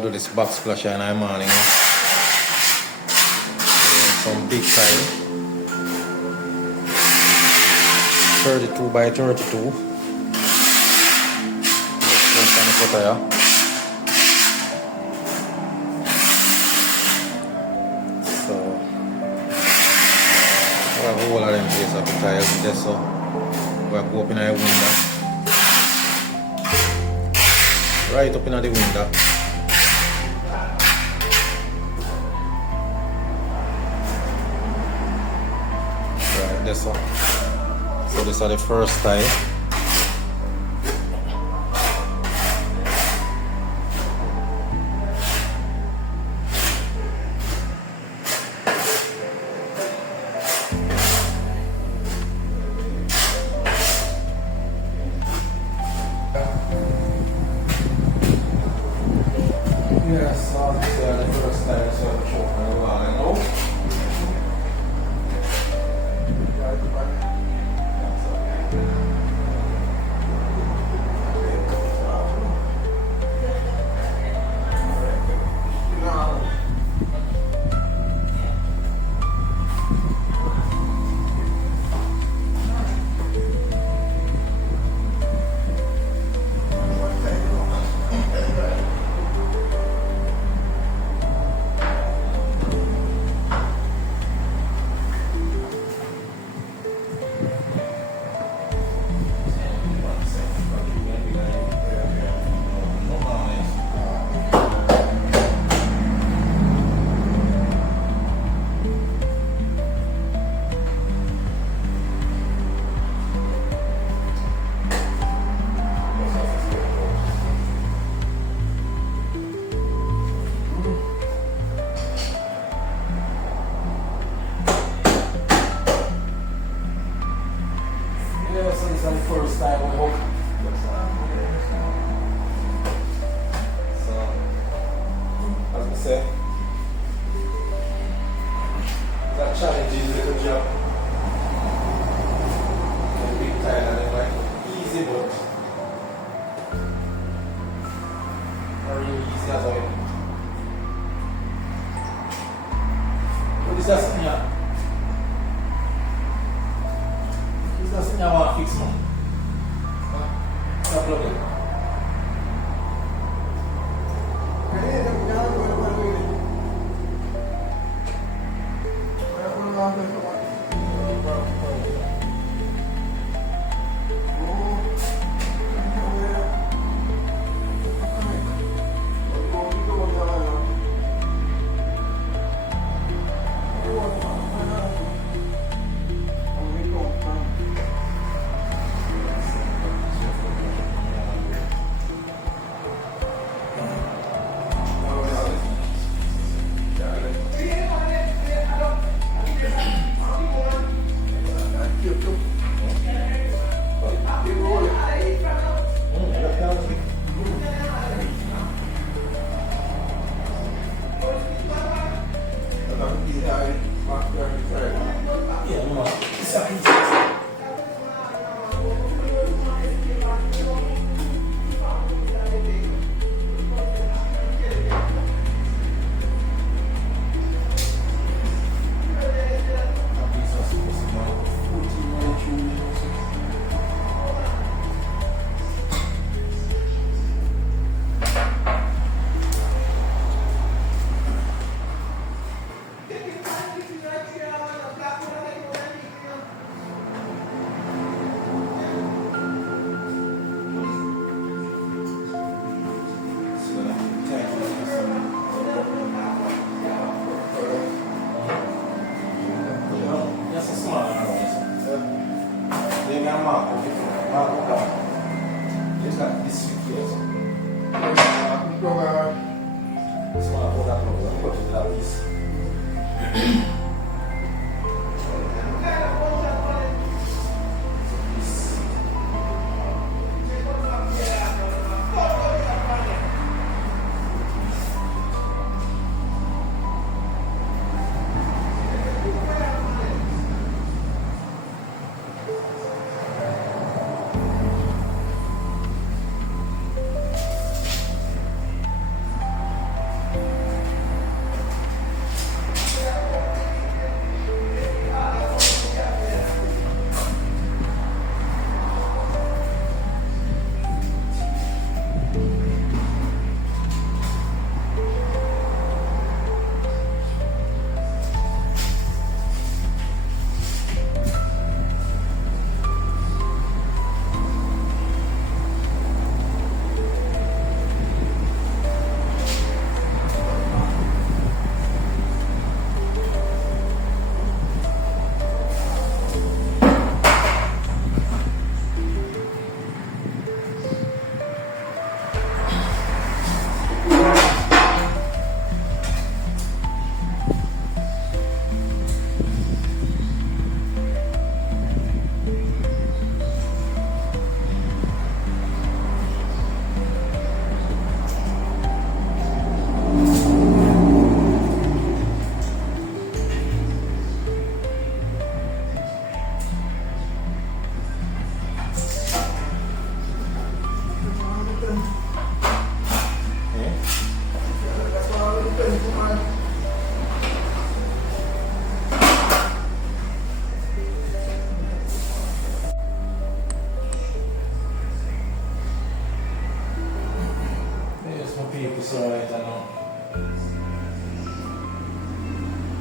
going to do this backsplash in the morning. Some big tile. 32 by 32. Let's put it here. So, we have all of them place of the tiles there, so we go up in the window. Right up in the window. Right, this one. So these are the first tile. Yes, so these are the first tiles so I'm showing you all I know. Yeah, so this is the first time we hope. So, as we say, that challenge is a little job. A big time and it might look easy, but not really easy as well. But this is something here. That's not what I fix now. Stop looking.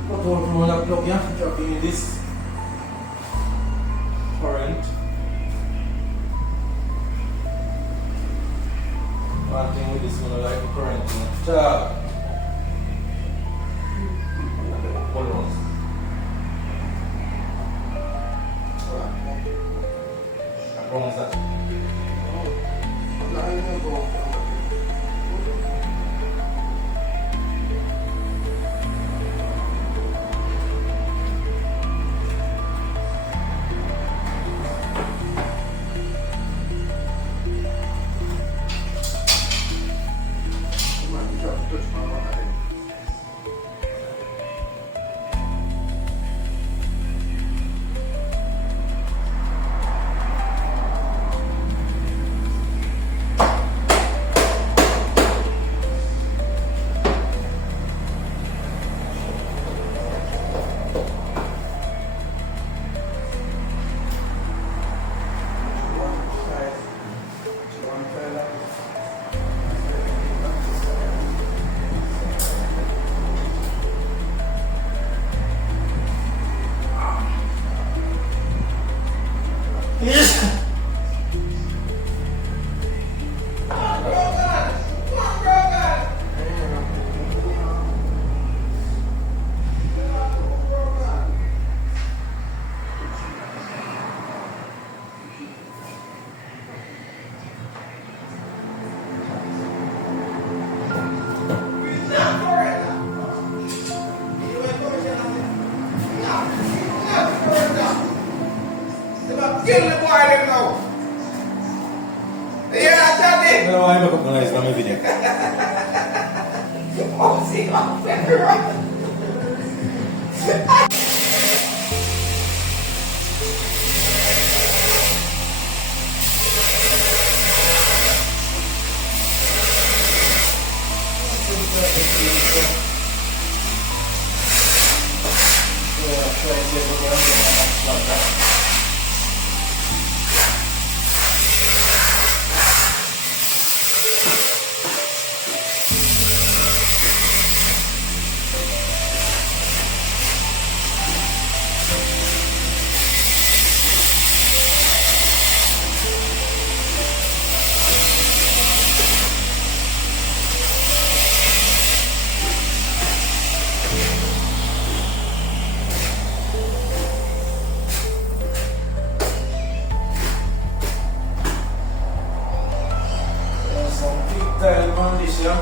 Control from the plug, yeah, dropping in this current. One thing with this one, like the current, charge. Hold on. How long is that? Kill the boy them now. Yeah, Johnny. No, I look up the nice on video. Oh, see, I'm better. Tile condition.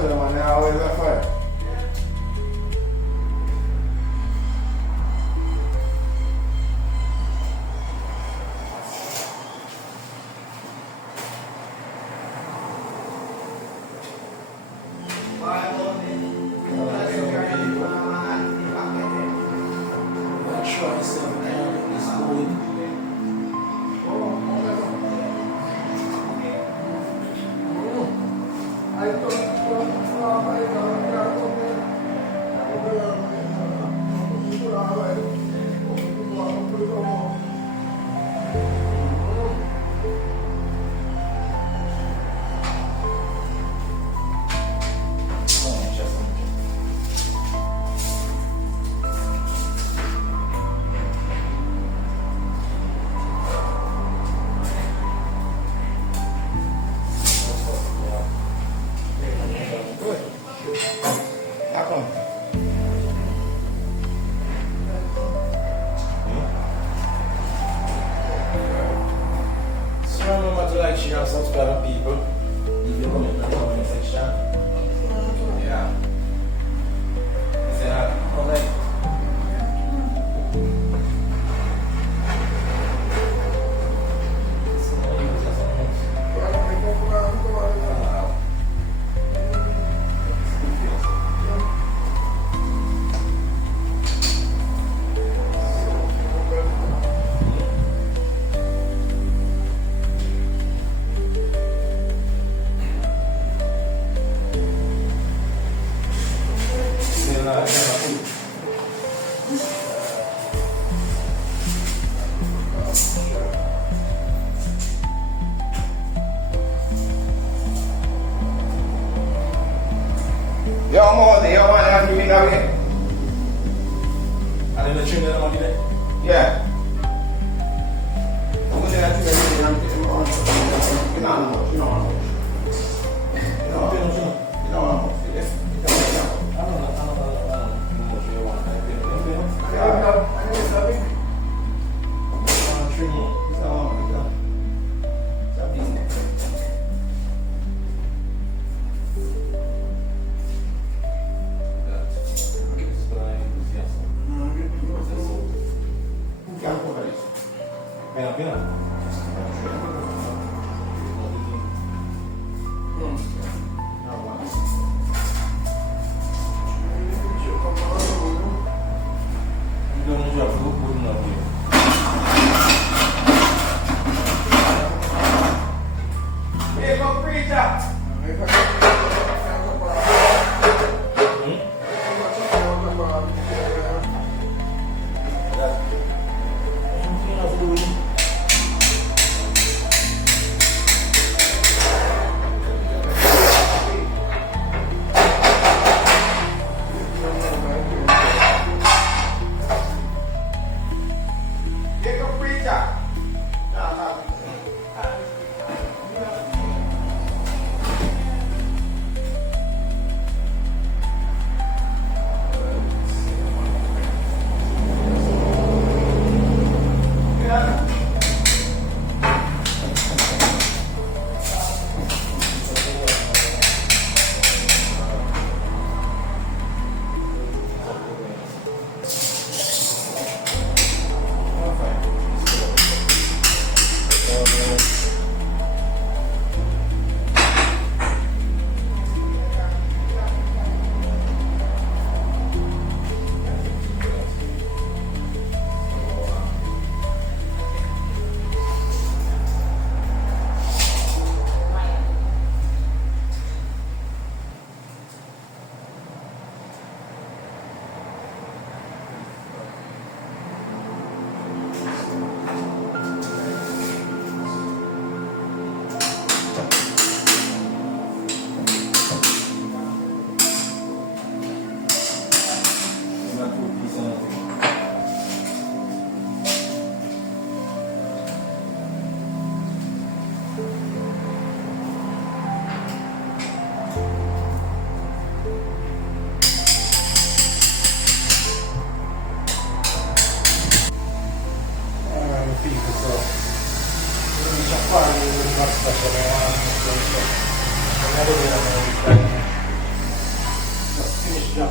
told you, man, they're always a fire. Like, share, and subscribe to people. Leave your comment in the comment section. Yeah. Say that. Okay. Yo, Mosey, yo, man, I'm doing that way. And then the trim that I'm doing. Yeah. I'm going to do that thing I'm getting on. You know how much. You know how much.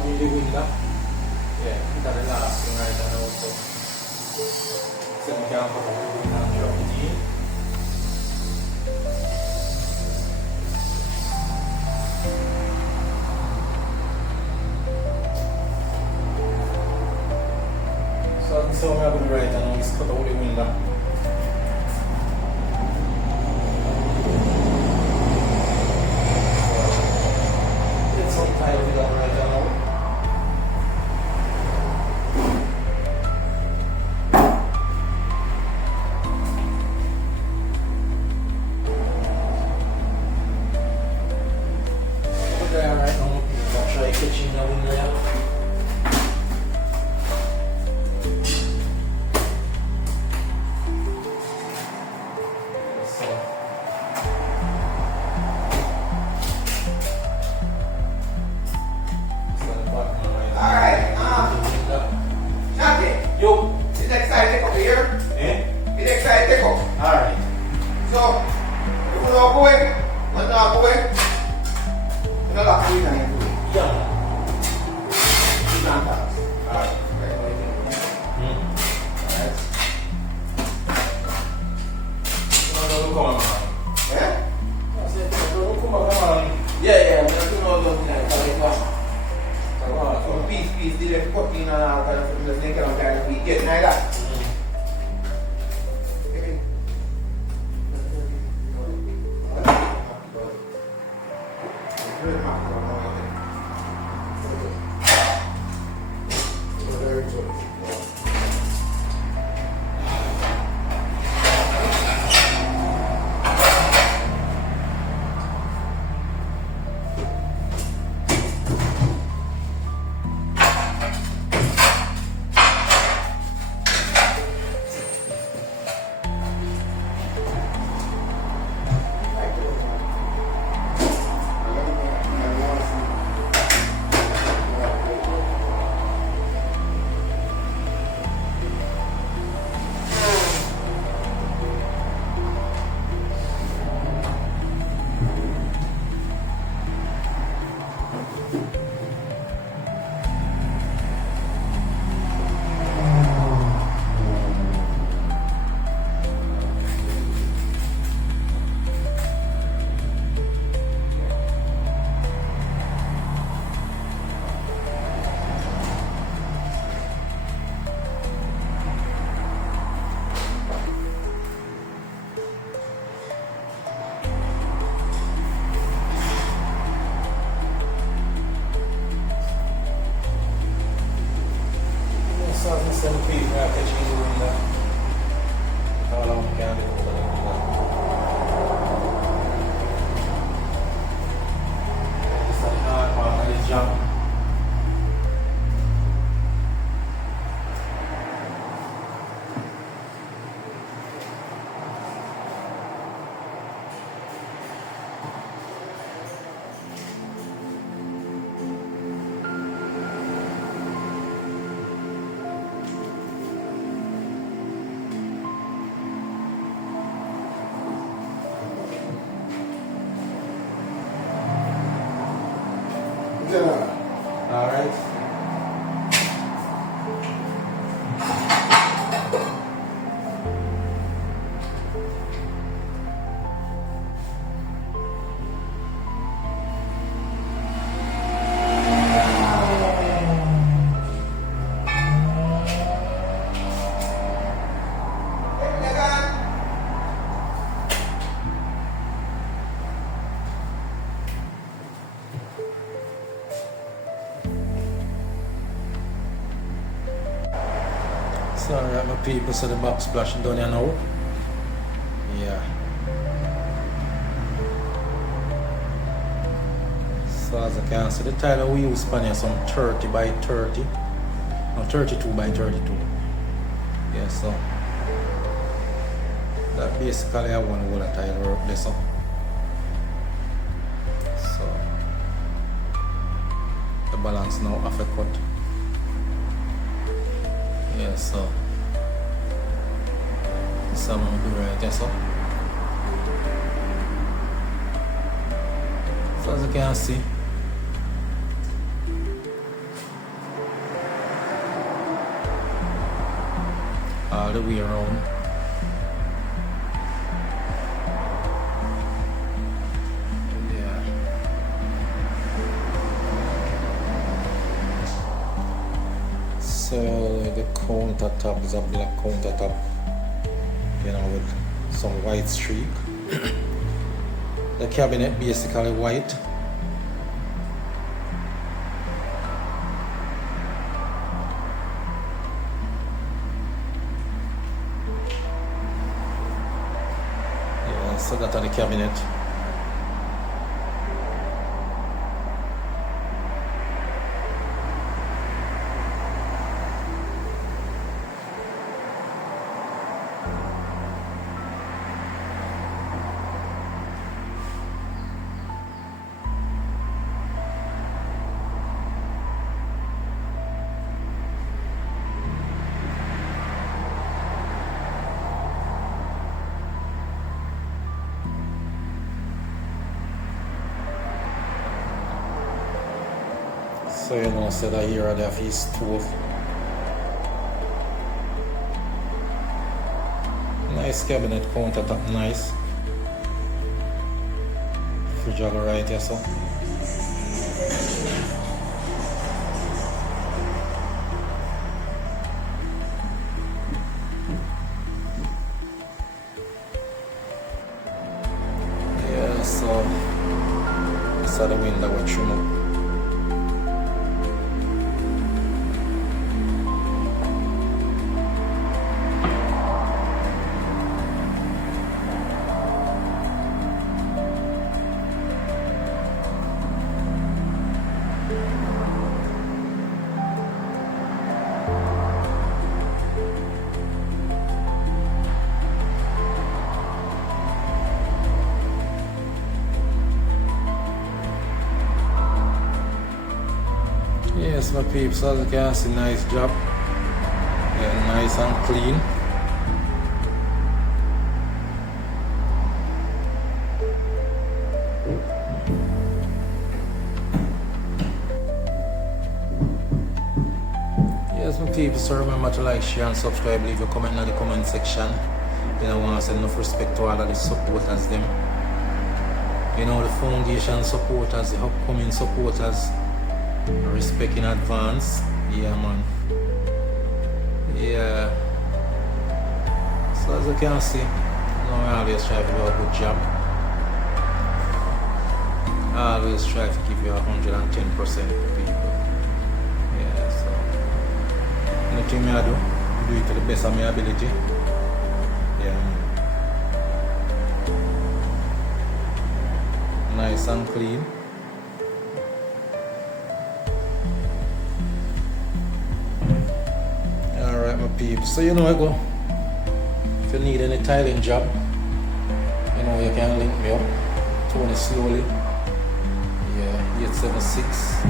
in the window. Yeah, that's the last thing I done also. So we can put the window and drop it in. So this is how we are going to write and is cut out the window. It's some time we don't write now. Okay, alright, now I'll try catching the window now. Alright, Shante, Yo, the next side take up here. eh? The next side take up. Alright. So, if you don't go away, when not go away, you don't lock in and you Yeah. can't pass. Alright. Alright. No, come on, man. Yeah? I said, come on. Yeah, I'm going to do all those things. Come on. So, piece, the left cut in and out, and the snake around there, we get like that. Some people are catching the window. How long can they hold the window? It's a hard part of the jump. Alright. So alright, my people, so the backsplash done here now. Yeah. So as you can see, the tile we use span here some 30 by 30. No, 32 by 32. Yeah, so that basically I want to hold a tile work this up. So the balance now half a cut. Yeah, so this is what I'm going to do right there, so as you can see, all the way around. Yeah. So the countertop is a black countertop, you know, with some white streak. The cabinet basically white. Yeah, so that are the cabinet. So you know, so that here are his stove. Nice cabinet countertop, nice. Fridge all right here, so. Yeah, so this is the window which you know. Yes, my peeps, as you can see, nice job. Yeah, nice and clean. Yes, my peeps, so remember to like, share and subscribe. Leave your comment in the comment section. You know, I want to send enough respect to all of the supporters them. You know, the foundation supporters, the upcoming supporters. Respect in advance. Yeah, man. Yeah. So as you can see, I always try to do a good job. I always try to give you 110% to people. Yeah, so nothing I do it to the best of my ability. Yeah, man. Nice and clean. My peeps. So you know I go. If you need any tiling job, you know you can link me up. Tony Slowley. Yeah, 876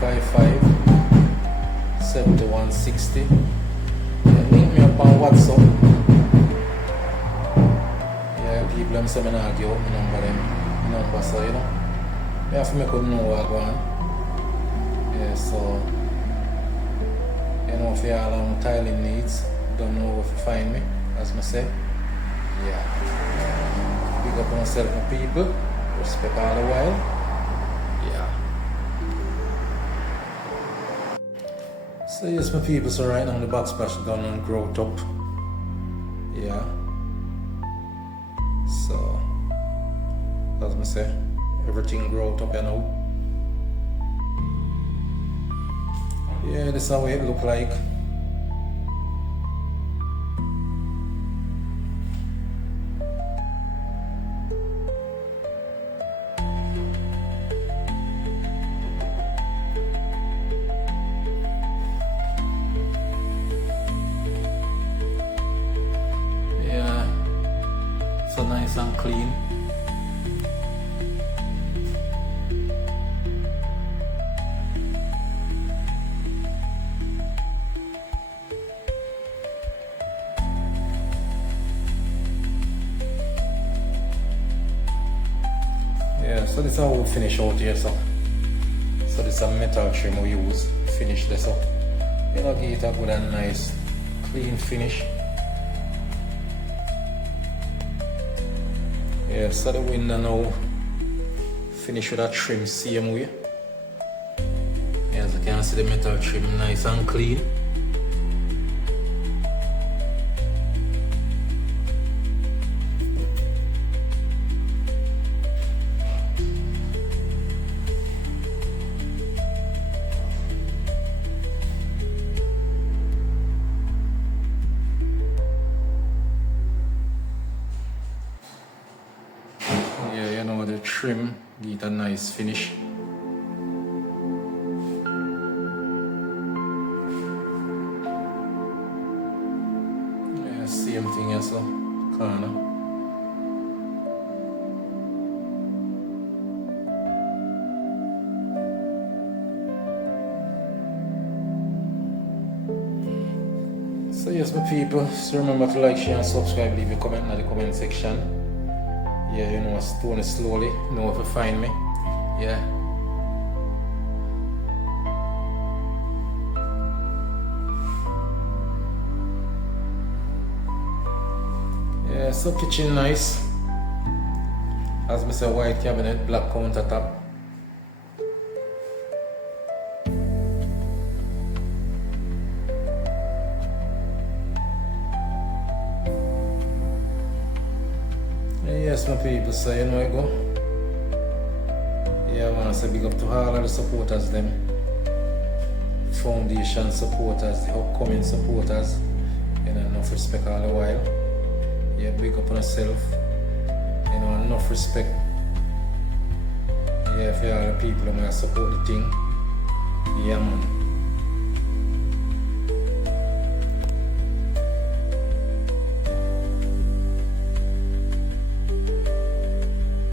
355 7160. Yeah, link me up on WhatsApp. Yeah, people them say me not give up my number, so you know. You have to make them know what I go on. Yeah, so you know, if you all have tiling needs, don't know where to find me, as I say. Yeah. Big up on myself and people. Respect all the while. Yeah. So yes, my people, so right now the backsplash done and growth up. Yeah. So, as I say, everything growth up, you know. Yeah, this is how it look like. Yeah, so nice and clean. Yeah, so this is how we finish out here, so this is a metal trim we use, finish this up. You know, give it a good and nice clean finish. Yeah, so the window now finish with a trim same way. Yeah, as you can see the metal trim nice and clean. Yeah, you know, the trim get a nice finish. Yeah, same thing as well, corner. So yes, my people, so remember to like, share and subscribe, leave a comment in the comment section. Yeah, you know, Stone Slowly, you know where to find me. Yeah. Yeah, so kitchen nice. As I say, white cabinet, black countertop. Yes, my people, so you know it go. Yeah, I want to say big up to all of the supporters, them foundation supporters, the upcoming supporters. You know, enough respect all the while. Yeah, big up on yourself. You know, enough respect. Yeah, for all the people who support the thing. Yeah, man.